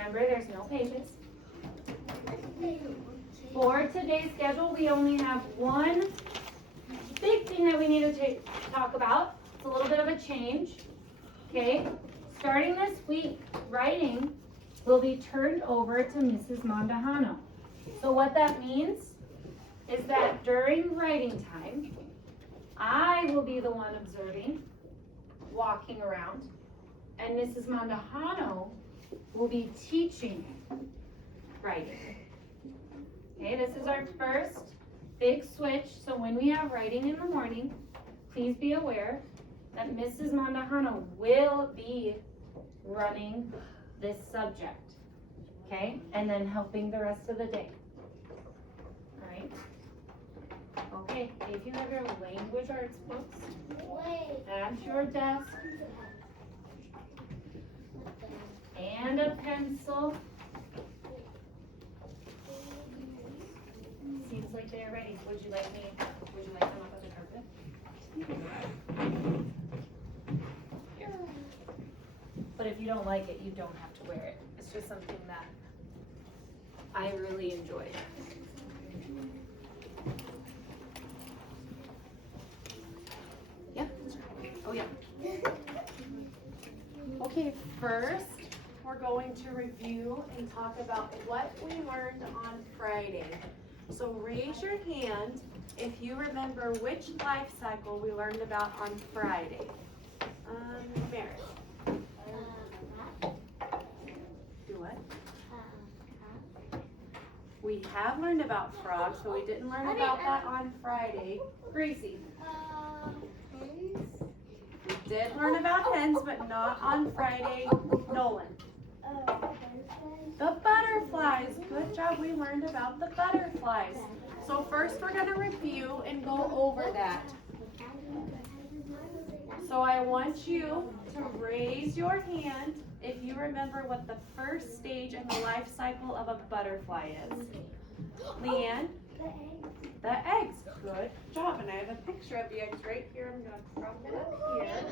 Remember, there's no pages. For today's schedule, we only have one big thing that we need to talk about. It's a little bit of a change. Okay, starting this week, writing will be turned over to Mrs. Mondahano. So what that means is that during writing time, I will be the one observing, walking around, and Mrs. Mondahano will be teaching writing. Okay, this is our first big switch. So when we have writing in the morning, please be aware that Mrs. Mondahano will be running this subject, okay? And then helping the rest of the day, all right? Okay, if you have your language arts books at your desk, and a pencil. Seems like they're ready. Would you like them up on the carpet? But if you don't like it, you don't have to wear it. It's just something that I really enjoy. Yeah? Oh yeah. Okay, first we're going to review and talk about what we learned on Friday. So raise your hand if you remember which life cycle we learned about on Friday. Meredith. Do what? We have learned about frogs, but we didn't learn about that on Friday. Gracie. We did learn about hens, but not on Friday. Nolan. The butterflies. Good job. We learned about the butterflies. So first we're going to review and go over that. So I want you to raise your hand if you remember what the first stage in the life cycle of a butterfly is. Leanne? The eggs. Good job. And I have a picture of the eggs right here. I'm going to crop it up here.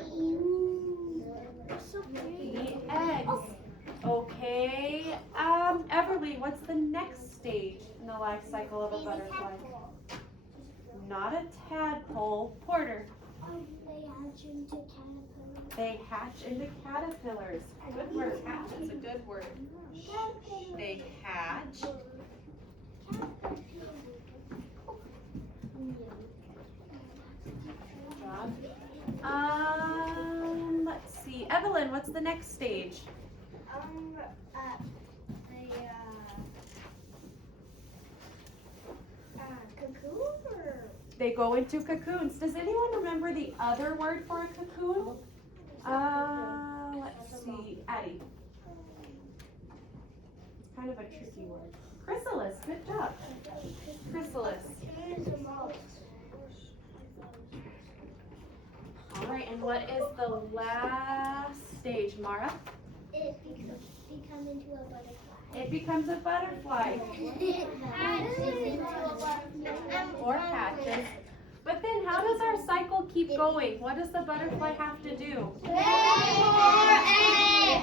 The eggs. Okay. Everly, what's the next stage in the life cycle of a butterfly? Not a tadpole. Porter. They hatch into caterpillars. Good word. Hatch is a good word. They hatch. Good job. Let's see. Evelyn, what's the next stage? Cocoon. They go into cocoons. Does anyone remember the other word for a cocoon? Let's see. Addie. It's kind of a tricky word. Chrysalis. Good job. Chrysalis. All right, and what is the last stage, Mara? It becomes into a butterfly. It becomes a butterfly. Or hatches. But then how does our cycle keep going? What does the butterfly have to do? It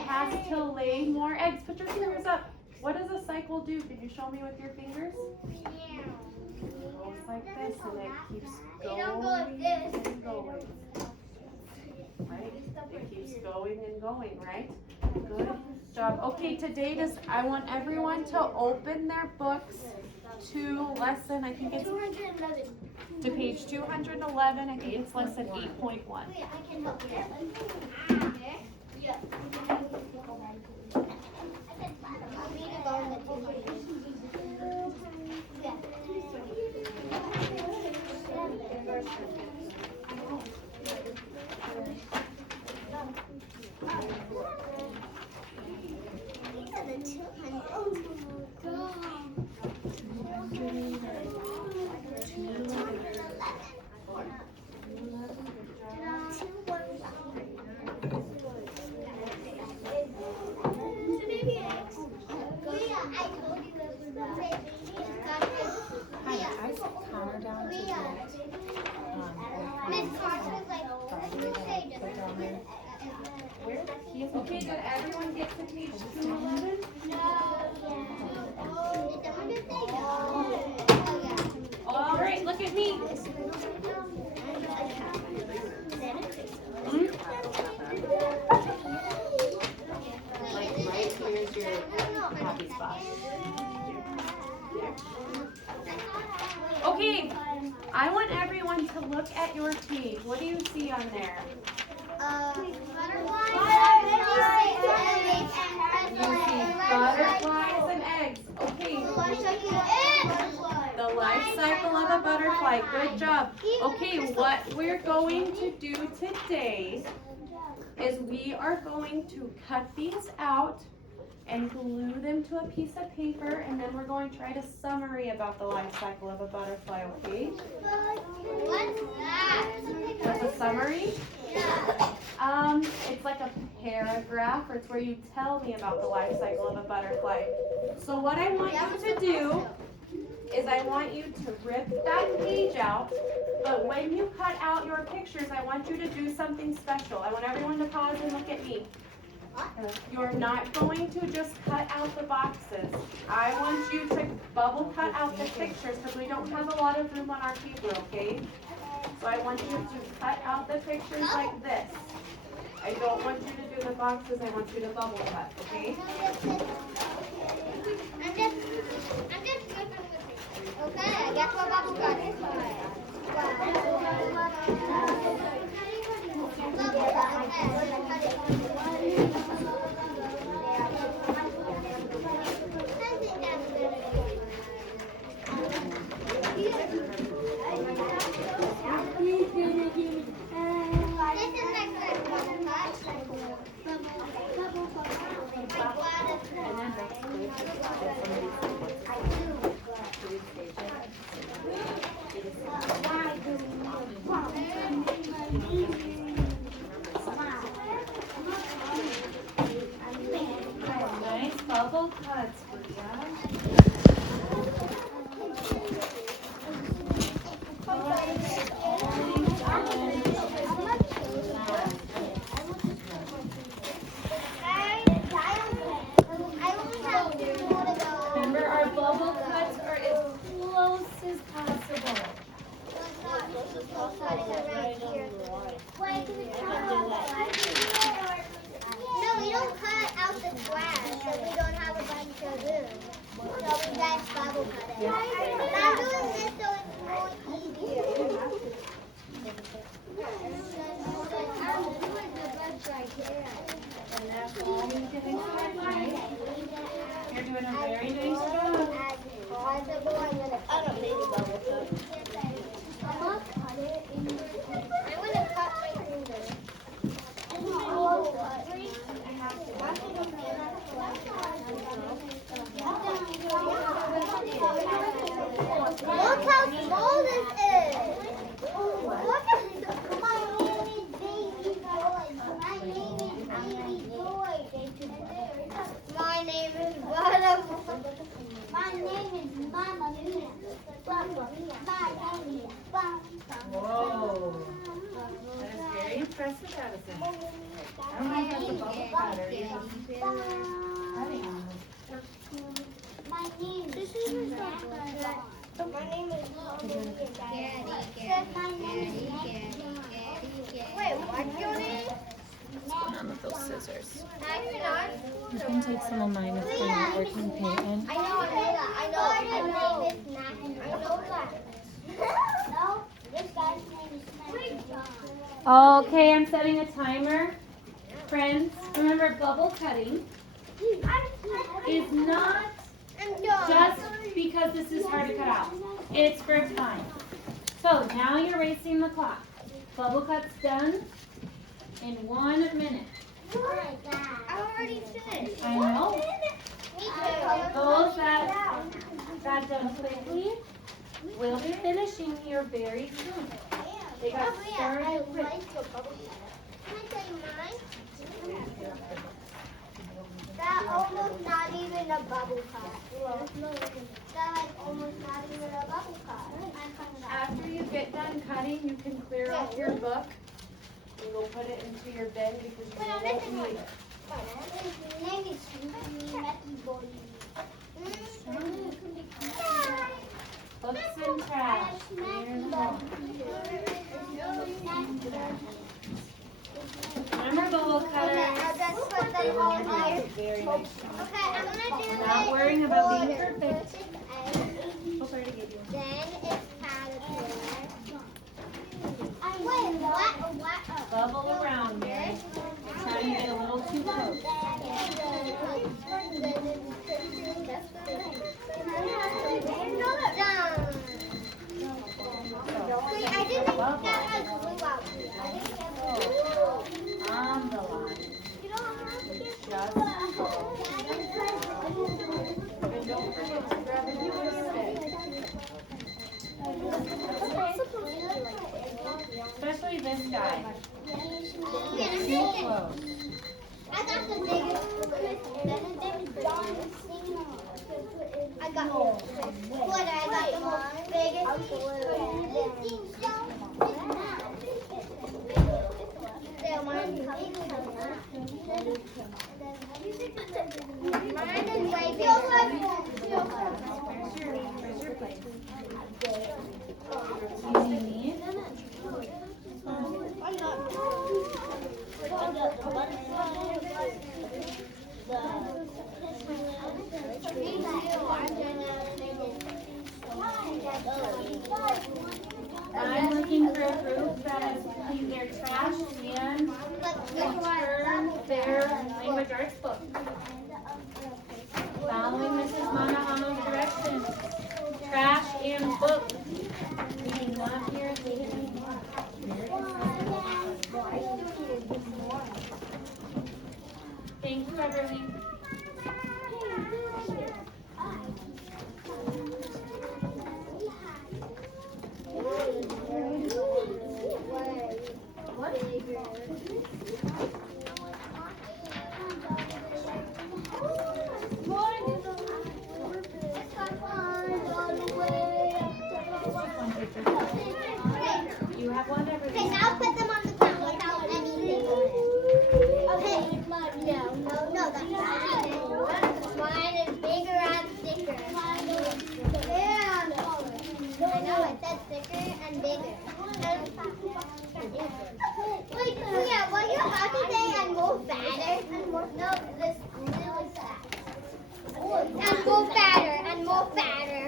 has to lay more eggs. Put your fingers up. What does a cycle do? Can you show me with your fingers? It goes like this and it keeps going and going. Right? It keeps going and going, right? Good job. Okay, today I want everyone to open their books to lesson, I think it's 211. to page 211. I think it's lesson 8.1. Wait, I can help you. Yeah. Okay, did everyone get to page 211? No. this little bit and a cap. Then a face. Like right here's your happy spot. Okay, I want everyone to look at your page. What do you see on there? Butterflies and eggs. Okay. The life cycle of a butterfly. Good job. Okay, what we're going to do today is we are going to cut these out and glue them to a piece of paper, and then we're going to write a summary about the life cycle of a butterfly, okay? What's that? What's a summary? It's like a paragraph, or it's where you tell me about the life cycle of a butterfly. So what I want you to do is I want you to rip that page out, but when you cut out your pictures, I want you to do something special. I want everyone to pause and look at me. You're not going to just cut out the boxes. I want you to bubble cut out the pictures because we don't have a lot of room on our paper, okay? So I want you to cut out the pictures like this. I don't want you to do the boxes, I want you to bubble cut, okay? Okay, I guess what bubble cut is. Nice bubble cuts, Bria. Remember, our bubble cuts are as close as possible. No, we don't cut out the squares, so we don't have a bunch of room. So we just bubble cut it. I'm doing this so it's more easier. I'm doing the bunch right here. And that's all we can expect, right? You're doing a very nice job. I'm gonna baby bubble cut. I'm gonna cut it in. I'm gonna cut my finger. Look how small this is. Look at my name is Baby Boy. My name is Baby Boy. My name is Butterfly. My name is Mama Luna. My name is Butterfly. Whoa. That is very impressive, Addison. I don't know if that's a bubble cutter. You're just cutting on them. My name is My name is Wait, what's your name? What's on with those scissors? You can take some of mine if you're not working painting. I know his name is I know that. No, this guy's name is Matt. Okay, I'm setting a timer. Friends, remember bubble cutting is not just because this is hard to cut out. It's for time. So now you're racing the clock. Bubble cut's done in 1 minute. I already finished. I know. Me too. Those that got done quickly will be finishing here very soon. They got started quick. Can I tell you mine? That almost not even a bubble cut. That almost not even a bubble cut. After you get done cutting, you can clear off your book and go put it into your bin because you won't need it. His name is Lucky Boy. Books and trash. Clear them all. Okay, I'm gonna do Not it. worrying about being perfect. Then it's caterpillar. Wait, what? Bubble around, Mary. You're trying to get a little too close. I didn't get my glue out. I didn't get glue. On the line. You don't have to get Just glue. And don't forget to grab a glue stick. Especially this guy. Too close. I got the biggest. I got glitter. I got the most biggest glue. Mine is way bigger. Where's your plate? You need? I'm looking for a group that has cleaned their trash and returned their language arts book. Following Mrs. Monahano's directions. Trash and book. We do not hear leaving. Thank you, Everly. You have one, Everly. Okay, now put them on the ground without anything on it. Okay. No, that's not it. Mine is bigger and thicker. And I know it said thicker and bigger. Wait, yeah, what you about to say and more fatter? No, this really fat. And more fatter and more fatter.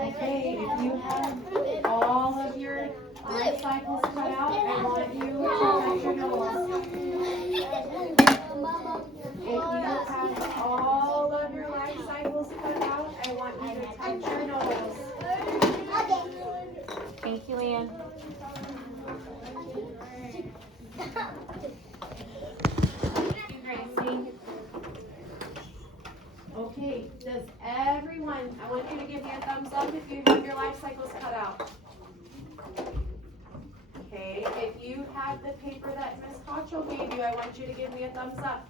Okay, if you have all of your life cycles cut out, I want you to touch your nose. If you have all of your life cycles cut out, I want you to touch your nose. Thank you, Ann. Thank you, Gracie. Okay, does everyone, I want you to give me a thumbs up if you have your life cycles cut out. Okay, if you have the paper that Miss Cottrell gave you, I want you to give me a thumbs up.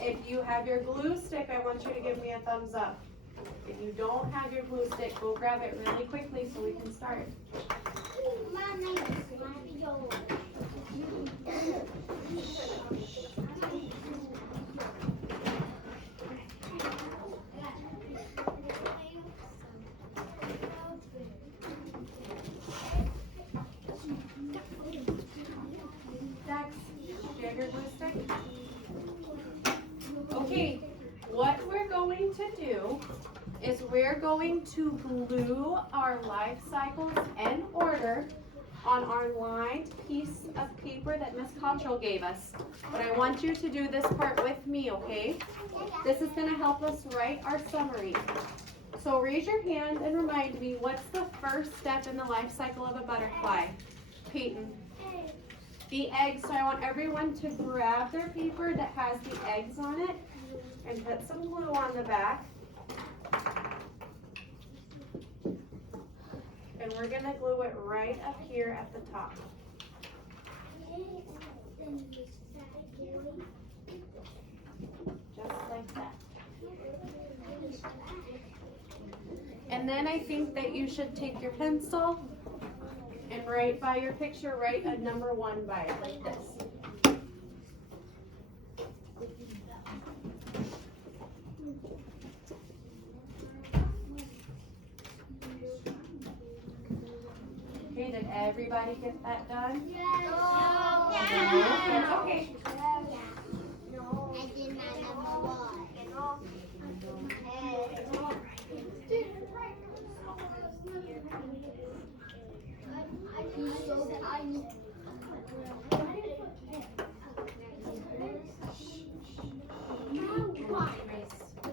If you have your glue stick, I want you to give me a thumbs up. If you don't have your glue stick, go grab it really quickly so we can start. Dex, do you have your glue stick? Okay, what we're going to do is we're going to glue our life cycles in order on our lined piece of paper that Miss Cottrell gave us. But I want you to do this part with me, okay? This is going to help us write our summary. So raise your hand and remind me, what's the first step in the life cycle of a butterfly? Peyton. The eggs. So I want everyone to grab their paper that has the eggs on it and put some glue on the back. And we're going to glue it right up here at the top. Just like that. And then I think that you should take your pencil and write by your picture, write a number 1 by it, like this. Okay, did everybody get that done? No. Okay. No. I did not number 1.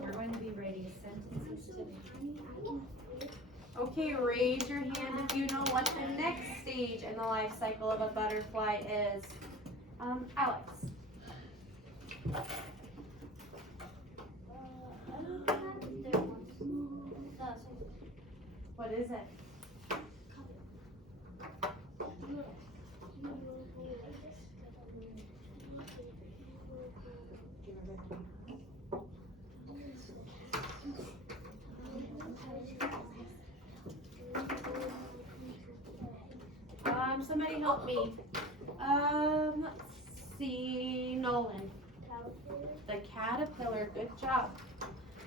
We're going to be writing sentences today. Okay, raise your hand if you know what the next stage in the life cycle of a butterfly is. Alex. What is it? Somebody help me. Let's see, Nolan. The caterpillar, good job.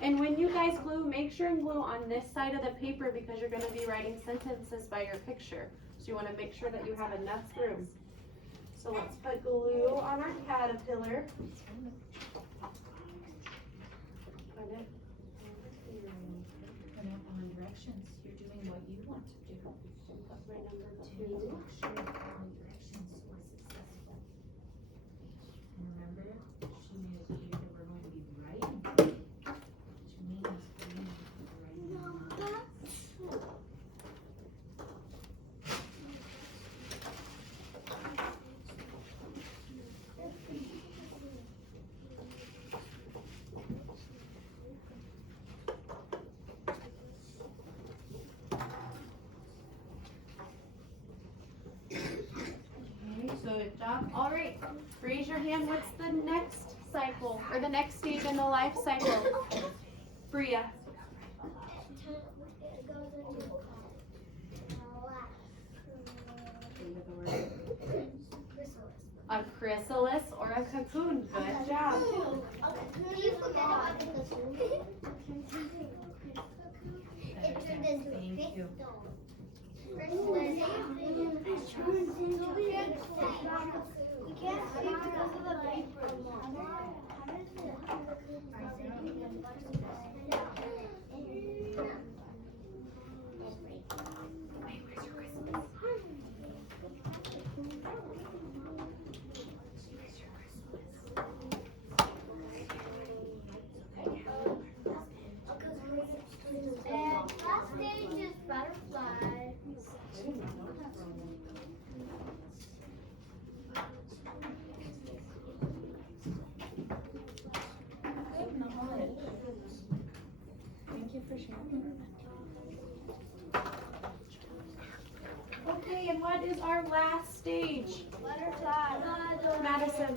And when you guys glue, make sure and glue on this side of the paper because you're going to be writing sentences by your picture. So you want to make sure that you have enough room. So let's put glue on our caterpillar. Put it Put up on directions. You're doing what you want to do. right number To 2. make sure you follow directions or successful. And remember, she made it clear that we're going to be writing, which means we need to be writing. Okay, so good job. All right, raise your hand. What's the next cycle or the next stage in the life cycle? Bria. A chrysalis or a cocoon. Good job. You forget about the cocoon. It turned into a Thank you. We can't see because of the paper. And last stage is butterfly. Good knowledge. Thank you for sharing. Okay, and what is our last stage? Butterfly. Madison.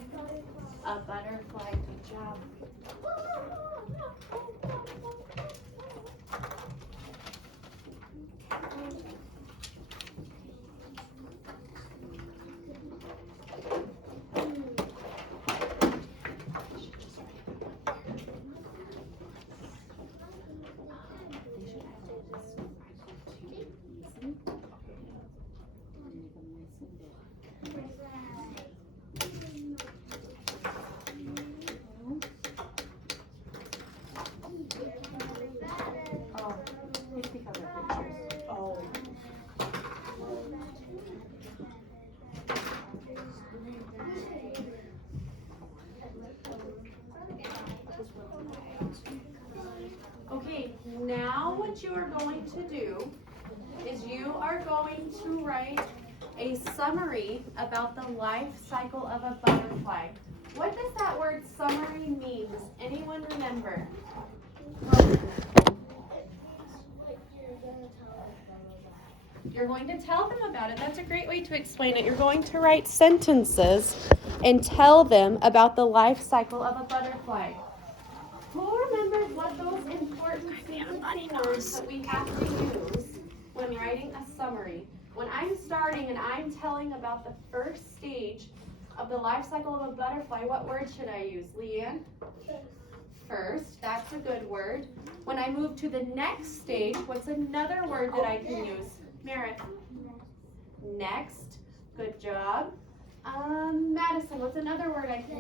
A butterfly. Good job. Oh, it's because of pictures. Oh. Okay, now what you are going to do is you are going to write a summary about the life cycle of a butterfly. What does that word summary mean? Does anyone remember? You're going to tell them about it. That's a great way to explain it. You're going to write sentences and tell them about the life cycle of a butterfly. Who remembers what those important sequences basic words that we have to use when writing a summary. When I'm starting and I'm telling about the first stage of the life cycle of a butterfly, what word should I use, Leanne? First, that's a good word. When I move to the next stage, what's another word that I can use? Meredith? Next, good job. Madison, what's another word I can use?